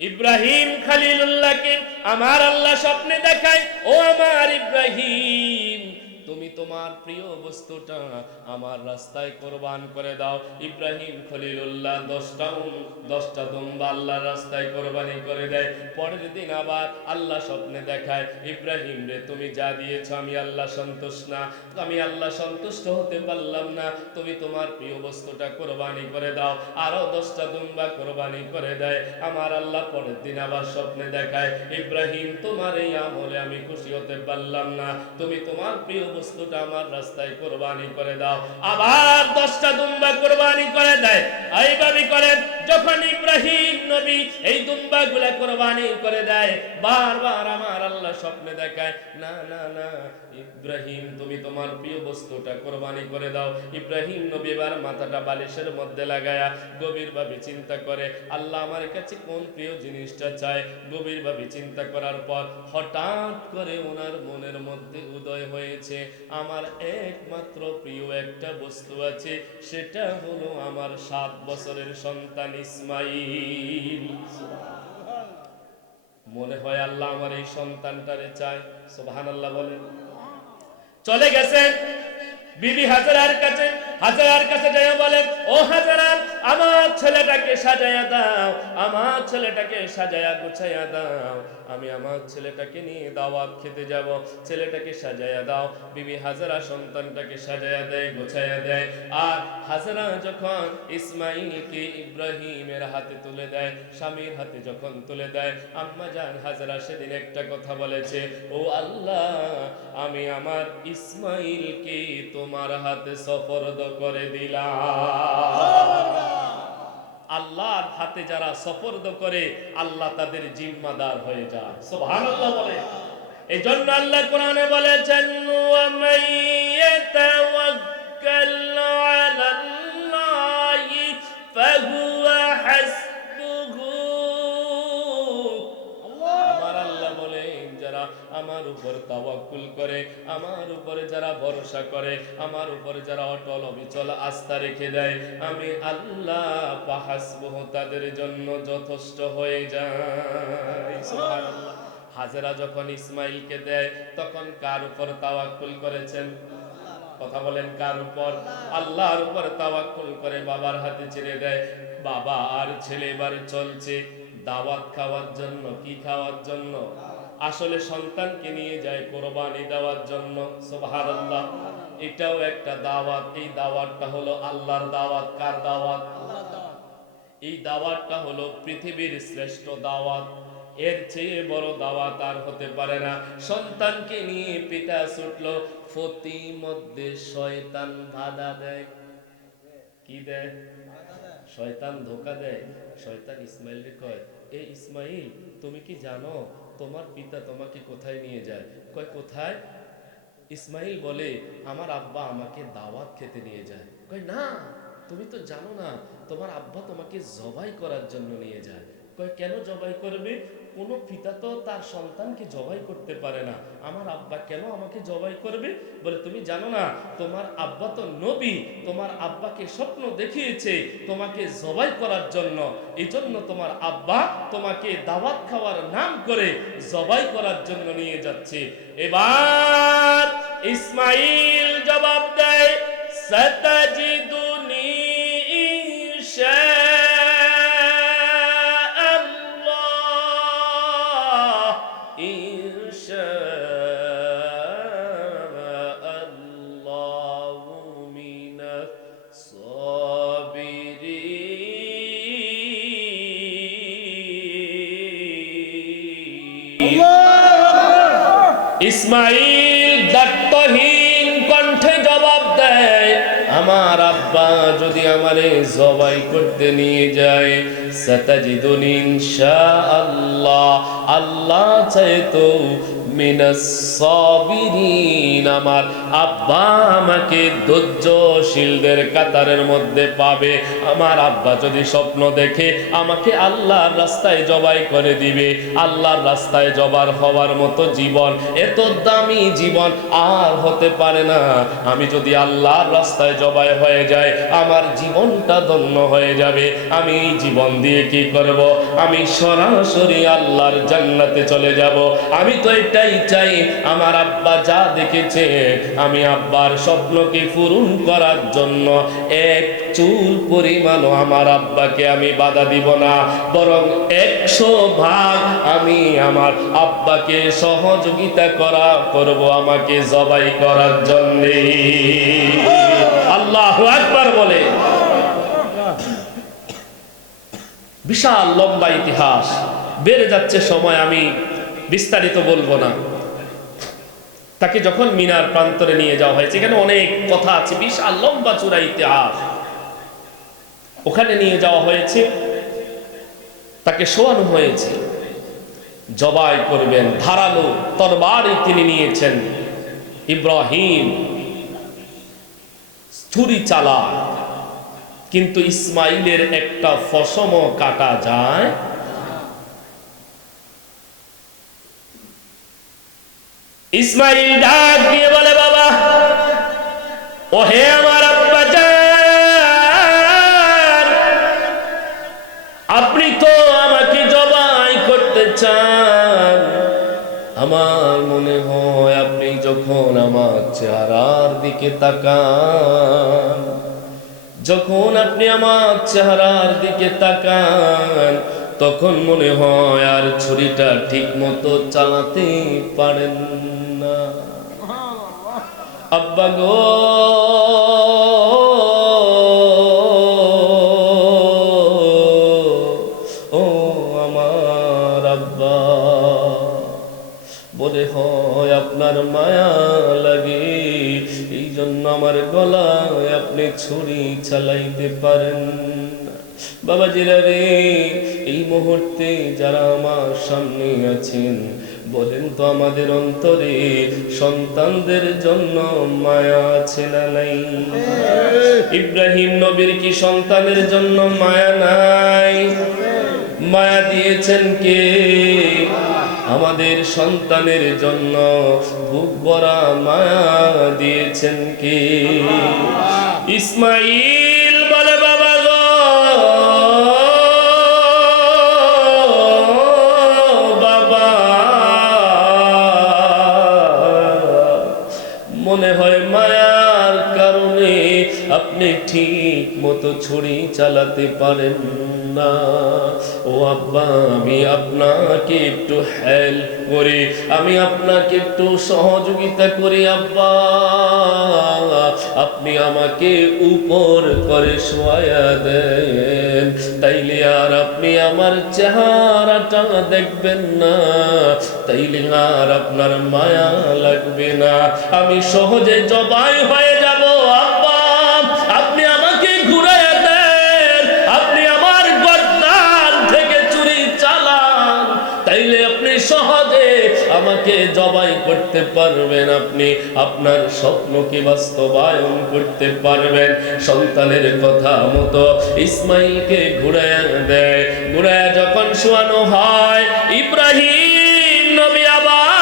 ইব্রাহিম খালিলুল্লাহকে আমার আল্লাহ স্বপ্নে দেখায়। ও আমার ইব্রাহিম। তুমি তোমার প্রিয় বস্তুটা আমার রাস্তায় কোরবান করে দাও। ইব্রাহিম খলিলুল্লাহ দশটা দশটা দুম্বা আল্লাহর রাস্তায় কোরবানি করে দেয়। পরের দিন আবার আল্লাহ স্বপ্নে দেখায়, ইব্রাহিম রে, তুমি যা দিয়েছ আমি আল্লাহ সন্তুষ্ট না। আমি আল্লাহ সন্তুষ্ট হতে পারলাম না। তুমি তোমার প্রিয় বস্তুটা কোরবানি করে দাও। আরও দশটা দুম্বা কোরবানি করে দেয়। আমার আল্লাহ পরের দিন আবার স্বপ্নে দেখায়, ইব্রাহিম, তোমার এই আমলে আমি খুশি হতে পারলাম না। তুমি তোমার প্রিয় বস্তুটা আমার রাস্তায় কোরবানি করে দাও। আবার দশটা দুম্বা কোরবানি করে দেয়। এইভাবে করেন যখন ইব্রাহিম নবী এই দুম্বা গুলা কোরবানি করে দেয়, বারবার আমার আল্লাহ স্বপ্নে দেখায়, না না না ইব্রাহিম, তুমি তোমার প্রিয় বস্তুটা কোরবানি করে দাও। ইব্রাহিম নবী এবার মাথাটা বালিশের মধ্যে লাগায়া গভীরভাবে চিন্তা করে, আল্লাহ আমার কাছে কোন প্রিয় জিনিসটা চায়? গভীরভাবে চিন্তা করার পর হঠাৎ করে ওনার মনের মধ্যে উদয় হয়েছে, আমার একমাত্র প্রিয় একটা বস্তু আছে, সেটা হলো আমার সাত বছরের সন্তান ইসমাইল। মনে হয় আল্লাহ আমার এই সন্তানটারে চায়। সোবাহান আল্লাহ বলেন। চলে গেছেন বিবি হাজারার কাছে। হাজারার কাছে যাইয়া বলেন, ও হাজারা, আমার ছেলেটাকে সাজায়া দাও, আমার ছেলেটাকে সাজায়া গুছাইয়া দাও, আমি আমার ছেলেটাকে নিয়ে দাওয়াত খেতে যাব, ছেলেটাকে সাজায়া দাও, বিবি হাজারা সন্তানটাকে সাজায়া দেয়, গোছাইয়া দেয়, আর হাজারা যখন ইসমাইলকে ইব্রাহিমের হাতে তুলে দেয়, স্বামীর হাতে যখন তুলে দেয়, আম্মা জান হাজারা সেদিন একটা কথা বলেছে, ও আল্লাহ, আমি আমার ইসমাইলকে তোমার হাতে সফরদ করে দিলাম আল্লাহর হাতে যারা সফরদ করে, আল্লাহ তাদের জিম্মাদার হয়ে যায়। সুবহানাল্লাহ বলে। এই জন্য আল্লাহ কোরআনে বলেছেন, ওয়া ইয়াতাওয়াক্কাল উপর তাওয়াক্কুল করে, আমার উপরে যারা ভরসা করে, আমার উপরে যারা অটল অবিচল আস্থা রেখে দেয়, আমি আল্লাহ পাহাসবহ তাদের জন্য যথেষ্ট হয়ে যায় হাজেরা যখন ইসমাইলকে দেয়, তখন কার উপর তাওয়াক্কুল করেছেন? কথা বলেন কার উপর? আল্লাহর উপর তাওয়াক্কুল করে বাবার হাতে ছেড়ে দেয়, বাবা আর ছেলে এবার চলছে, দাওয়াত খাওয়ার জন্য, কি খাওয়ার জন্য? আসলে সন্তানকে নিয়ে যায় কোরবানি দেওয়ার জন্য এটাও একটা দাওয়াত। এই দাওয়াতটা হলো আল্লাহর দাওয়াত। কার দাওয়াত? এই দাওয়াতটা হলো পৃথিবীর শ্রেষ্ঠ দাওয়াত। এর চেয়ে বড় দাওয়াত আর হতে পারে না। সন্তানকে নিয়ে পিতা ছুটলো, ফতি মধ্যে শয়তান বাধা দেয়। কি দেয়? শয়তান ধোকা দেয়। শয়তান ইসমাইলকে কয়, এ ইসমাইল, তুমি কি জানো তোমার পিতা তোমাকে কোথায় নিয়ে যায়? কয়, কোথায়? ইসমাইল বলে, আমার আব্বা আমাকে দাওয়াত খেতে নিয়ে যায়। কয়, না, তুমি তো জানো না, তোমার আব্বা তোমাকে জবাই করার জন্য নিয়ে যায়। কয়, কেন জবাই করবে? কোনো পিতা তো তার সন্তানকে জবাই করতে পারে না। আমার আব্বা কেন আমাকে জবাই করবে? বলে, তুমি জানো না, তোমার আব্বা তো নবী, তোমার আব্বাকে স্বপ্ন দেখিয়েছে তোমাকে জবাই করার জন্য। এই জন্য তোমার আব্বা তোমাকে দাওয়াত খাওয়ার নাম করে জবাই করার জন্য নিয়ে যাচ্ছে। এবার ইসমাইল জবাব দেয় ইসমাইল দায়িত্বহীন কণ্ঠে জবাব দেয়, আমার আব্বা যদি আমারে জবাই করতে নিয়ে যায়, সাতাজিদুন ইনশাআল্লাহ। আল্লাহ চায় তো মিনাস সাবিরিন, আমার আব্বা আমাকে ধৈর্যশীলদের কাতারের মধ্যে পাবে। আমার আব্বা যদি স্বপ্ন দেখে আমাকে আল্লাহর রাস্তায় জবাই করে দিবে, আল্লাহর রাস্তায় জবার হওয়ার মতো জীবন, এত দামি জীবন আর হতে পারে না। আমি যদি আল্লাহর রাস্তায় জবাই হয়ে যায় আমার জীবনটা ধন্য হয়ে যাবে। আমি জীবন দিয়ে কি করব? আমি সরাসরি আল্লাহর জান্নাতে চলে যাব। আমি তো এটাই চাই, আমার আব্বা যা দেখেছে, আমি আব্বার স্বপ্নকে পূরণ করার জন্য এক চুল পরিমাণও আমার আব্বাকে আমি বাধা দিব না, বরং একশো ভাগ আমি আমার আব্বাকে সহযোগিতা করা, করব আমাকে জবাই করার জন্যে। আল্লাহ একবার বলে। বিশাল লম্বা ইতিহাস। বেড়ে যাচ্ছে সময়, আমি বিস্তারিত বলব না। তাকে যখন মিনার প্রান্তরে নিয়ে যাওয়া হয়েছে, এখানে অনেক কথা আছে, বিশাল লম্বা চূড়া ইতিহাস। ওখানে নিয়ে যাওয়া হয়েছে। তাকে শোয়ানো হয়েছে। জবাই করবেন, ধারালো তরবারি তিনি নিয়েছেন। ইব্রাহিম ছুরি চালা কিন্তু ইসমাইলের একটা ফসম কাটা যায়। ইসমাইল ডাক দিয়ে বলে, বাবা ও হে আমার আমার চেহারার দিকে তাকান। যখন আপনি আমার চেহারার দিকে তাকান, তখন মনে হয় আর ছুরিটা ঠিক মতো চালাতে পারেন না। আব্বা গো! আপনার মায়া লাগে এই জন্য আমার গলায় আপনি ছুরি চালাইতে পারেন না। বাবাজিরা রে এই মুহূর্তে যারা আমার সামনে আছেন বলেন তো আমাদের অন্তরে সন্তানদের জন্য মায়া আছে না নাই? ইব্রাহিম নবীর কি সন্তানের জন্য মায়া নাই? মায়া দিয়েছেন কে? আমাদের সন্তানের জন্য বুক ভরা মায়া দিয়েছেন কি? ইসমাইল বলে, বাবা গো! বাবা। মনে হয় মায়ার কারণে আপনি ঠিক মতো ছুরি চালাতে পারেন। ও আব্বা, আমি আপনাকে একটু হেল্প করি। আমি আপনাকে একটু সহযোগিতা করি, আব্বা। আপনি আমাকে উপর করে শোয়া দেন। তাইলে আর আপনি আমার চেহারাটা দেখবেন না। তাইলে আর আপনার মায়া লাগবে না। আমি সহজে জবাই হয়ে আমাকে জবাই করতে পারবেন আপনি। আপনার স্বপ্ন কি বাস্তবায়ন করতে পারবেন? সন্তানের কথা মতো ইসমাইলকে ঘুরায় দেয়। ঘুরায় যখন শোয়ানো হয়, ইব্রাহিম নবী আবার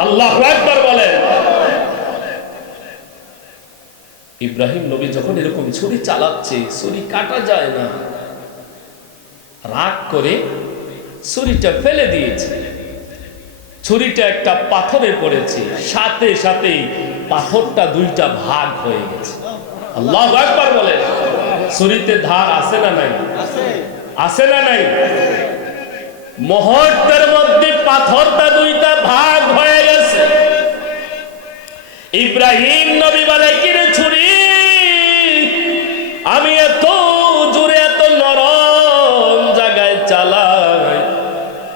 আল্লাহ একবার বলেন। ইব্রাহিম নবী যখন এরকম ছুরি চালাচ্ছে ছুরি কাটা যায় না। রাগ করে ছুরিটা ফেলে দিয়েছে। ছুরিটা একটা পাথরে পড়েছে। সাথে সাথেই পাথরটা দুইটা ভাগ হয়ে গেছে। আল্লাহ একবার বলে ছুরিতে ধার আছে না নাই? আছে। না নাই? মুহূর্তের মধ্যে পাথরটা ইব্রাহিম নবী বলে, কিরে ছুরি? আমি এত জোরে, এত নরম জায়গায় চালাই।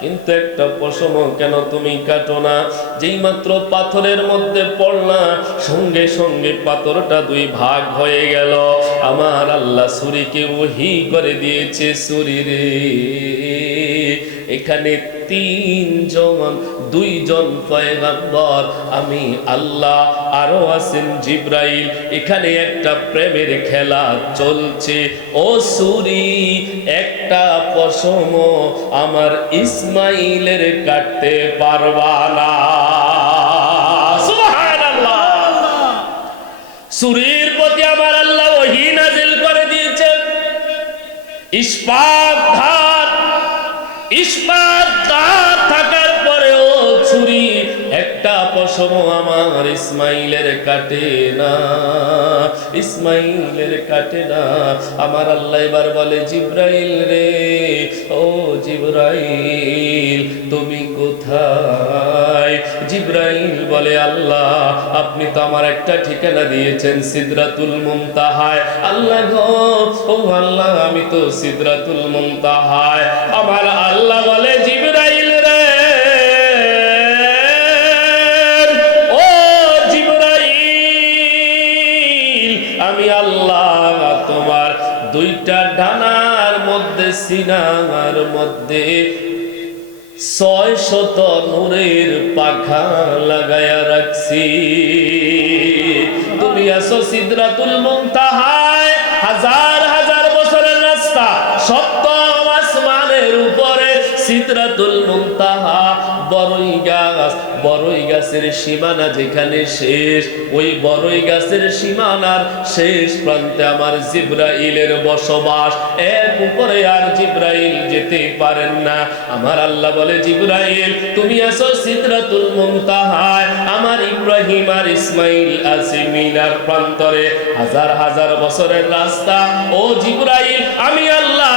কিন্তু একটা পশম কেন তুমি কাটো না? যেই মাত্র পাথরের মধ্যে পড়লা, সঙ্গে সঙ্গে পাথরটা দুই ভাগ হয়ে গেল। আমার আল্লাহ সুরিকে ওহি করে দিয়েছে সুরি রে। এখানে তিনজন দুইজন পয়গাম্বর। আমি আল্লাহ, আরও আছেন জিব্রাইল। এখানে একটা প্রেমের খেলা চলছে। ও সুরি, একটা পশম আমার ইসমাইলের কাটতে পারবা না। সুরির প্রতি আমার আল্লাহ ওহি করে দিয়েছেন। ইস্পাত ইস্পাত একটা আমার ইসমাইলের কাটে না, ইসমাইলের কাটে না। আমার আল্লাহ এবার বলে, জিব্রাইল রে, ও জিব্রাইল, তুমি কোথায়? জিব্রাইল বলে, আল্লাহ, আপনি তো আমার একটা ঠিকানা দিয়েছেন, সিদরাতুল মুমতাহায় আল্লাহ গো, ও আল্লাহ, আমি তো সিদরাতুল মুমতাহায় আমার আল্লাহ বলে সিনার মধ্যে ছয় শত নূরের পাখা লাগায়া রাখছি। তুমি আসো সিদরাতুল মুমতাহায় হাজার হাজার বছরের রাস্তা, সপ্তম আসমানের উপরে মুনতাহা বড়ই গাছ বড়ই গাছের সীমানা যেখানে শেষ। ওই বড়ই গাছের সীমানার শেষ প্রান্তে আমার জিব্রাইলের বসবাস। এর উপরে আর জিব্রাইল যেতে পারেন না। আমার আল্লাহ বলে, জিব্রাইল, তুমি আসো সিদরাতুল মুনতাহায় আমার ইব্রাহিম আর ইসমাইল আছে মিনার প্রান্তরে। হাজার হাজার বছরের রাস্তা। ও জিব্রাইল, আমি আল্লাহ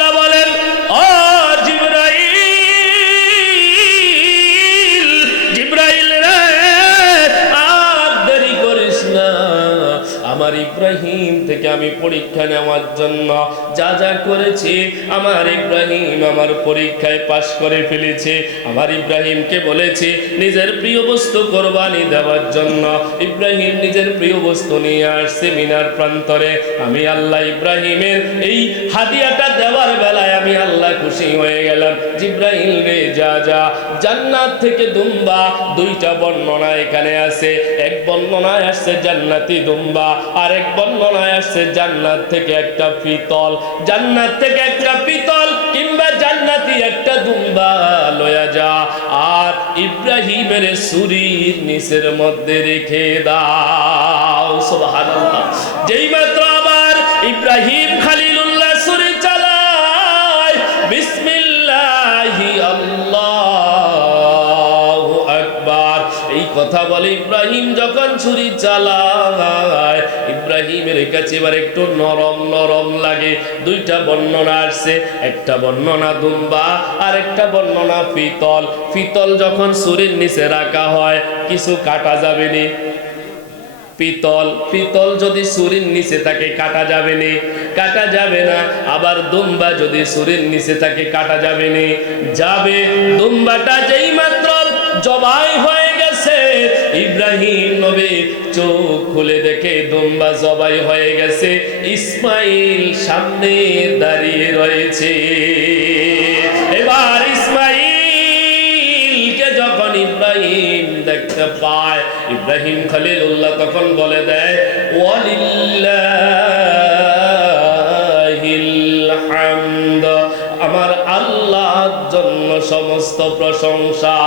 আমার ইব্রাহিম থেকে আমি পরীক্ষা নেওয়ার জন্য যা যা করেছি, আমার ইব্রাহিম আমার পরীক্ষায় পাশ করে ফেলেছে। আমার ইব্রাহিমকে বলেছি, নিজের প্রিয় বস্তু কোরবানি দেওয়ার জন্য। ইব্রাহিম নিজের প্রিয় বস্তু নিয়ে আসছে মিনার প্রান্তরে। আমি আল্লাহ ইব্রাহিমের এই হাদিয়াটা দেওয়ার বেলায় আমি আল্লাহ খুশি হয়ে গেলাম। জিব্রাহিম রে, যা যা। জান্নাত থেকে দুম্বা, দুইটা বর্ণনা এখানে আছে। এক বর্ণনায় আসছে জান্নাতি দুম্বা আর এক বর্ণনায় আসছে, জান্নাত থেকে একটা পিতল। জান্নাত থেকে একটা পিতল কিংবা জান্নাতি একটা দুম্বা লয়া যা। আর ইব্রাহিমের সুরির নিচের মধ্যে রেখে দাও। সুবহানাল্লাহ। যেই মাত্র আবার ইব্রাহিম খালিলুল্লাহ সুরি চালায়, বিসমিল্লাহি আল্লাহু আকবার। এই কথা বলে ইব্রাহিম যখন ছুরি চালায় ইব্রাহিমের কাছে এবার একটু নরম নরম লাগে। দুইটা বর্ণনা আসছে, একটা বর্ণনা দুম্বা আর একটা বর্ণনা পিতল পিতল যখন ছুরির নিচে রাখা হয়, কিছু কাটা যাবে না। পিতল পিতল যদি সুরির নিচে থাকে, কাটা যাবে না। কাটা যাবে না, আবার দুম্বা যদি সুরির নিচে থাকে, কাটা যাবে না। যাবে দুম্বাটা যেই মাত্র জবাই হয়ে গেছে। ইব্রাহিম নবী চোখ খুলে দেখে দুম্বা জবাই হয়ে গেছে। ইসমাইল সামনে দাঁড়িয়ে রয়েছে। এবার ইসমাইলকে যখন ইব্রাহিম দেখতে পায়, ইব্রাহিম খলিলুল্লাহ তখন বলে দেয়, ওয়ালিল্লাহিল আমার আল্লাহর জন্য সমস্ত প্রশংসা।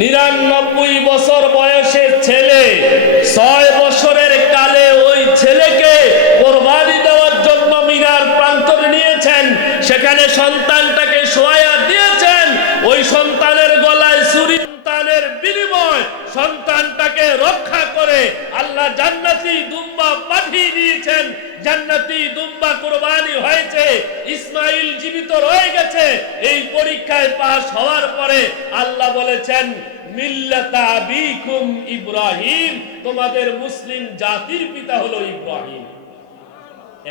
নিরানব্বই বছর বয়সের ছেলে, ছয় বছরের কালে ওই ছেলেকে কোরবানি দেওয়ার জন্য মিনার প্রান্তরে নিয়েছেন। সেখানে সন্তানটাকে সোয়া দিয়েছেন। ওই সন্তানের গলায় সুরি, সন্তানের বিনিময়, সন্তানটাকে রক্ষা করে জান্নাতি দুম্বা কোরবানি হয়েছে, ইসমাইল জীবিত রয়ে গেছে। এই পরীক্ষায় পাশ হওয়ার পরে আল্লাহ বলেছেন, মিল্লাতা আবিকুম ইব্রাহিম। তোমাদের মুসলিম জাতির পিতা হলো ইব্রাহিম।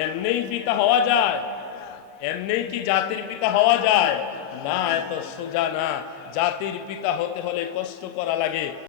এমনিই পিতা হওয়া যায়, এমনিই কি জাতির পিতা হওয়া যায়? না, এত সোজা না। জাতির পিতা হতে হলে কষ্ট করা লাগে।